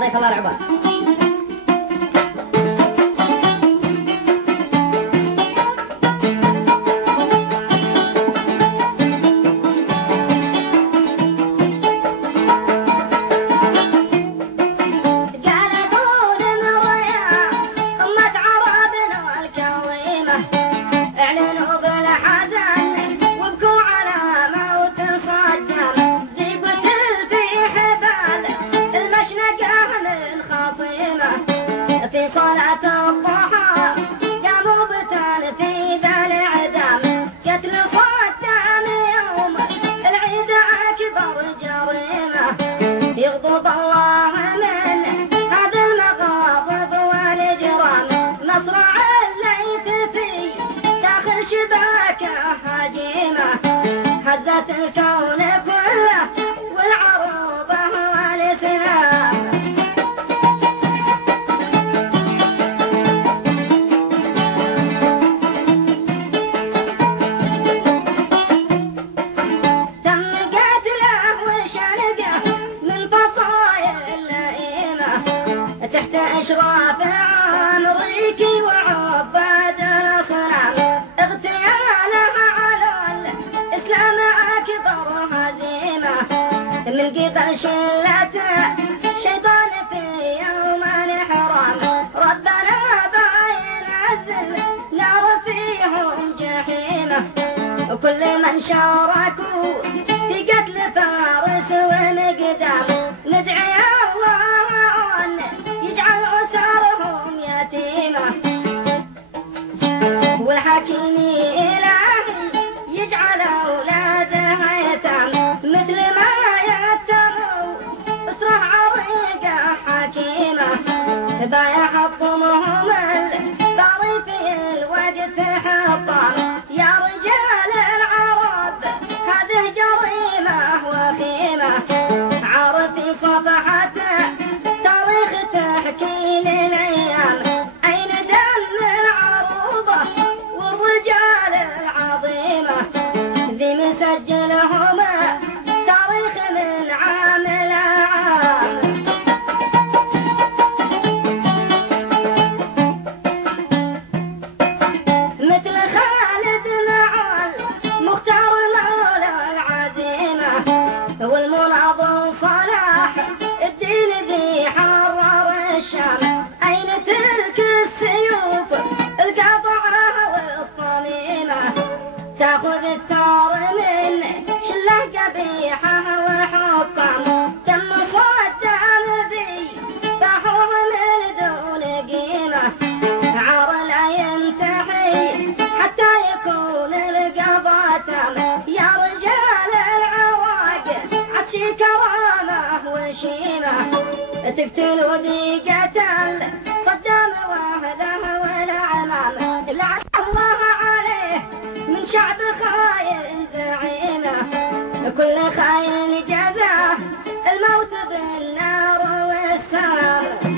ضيف الله العباد. في صلاة الضحى قاموا بتان في ذا العدام، قتل صدام يوم العيد أكبر جريمة، يغضب الله من هذا المغاضب والإجرام، مصرع الليث في داخل شباكه هجيمة، هزت الكون كله والعروبة والإسلام. تحت إشراف أمريكي وعباد الأصنام، اغتيالها على الإسلام أكبر هزيمة، من قبل شلة شيطان في يوم الحرام، ربنا بينزل نار فيهم جحيمة، وكل من شاركوا في قتل فارس ومقدام، ندعي الله يجعل عسارهم يتيمة، والحكيم إلهي يجعل أولادها يتام، مثل ما يتموا اسرع عريقة حكيمة، بايع حطمهم الباري في الوقت حطام، يا رجال العرب هذه جريمة وخيمة، عرفي صفحته تحكي للأيام، أين دم العروبة والرجال العظيمة، ذي مسجلهم تاريخ من عام الأعام. مثل خالد مع المختار مولى العزيمة، والمناضل صلاح الدين ذي حرر الشام، أين تلك السيوف القاطعة والصميمة، تاخذ الثار من شله قبيحة وحكام، تم صدام ذي باحوه من دون قيمة، عار لا ينتهي حتى يكون القضاء، يا رجال العراق عطشي كرامة وشيمة، تقتلوا ذي قتل صدام واهله والعمام، لعن الله عليه من شعب خاين زعيمه، كل خاين جزاه الموت بالنار والسام.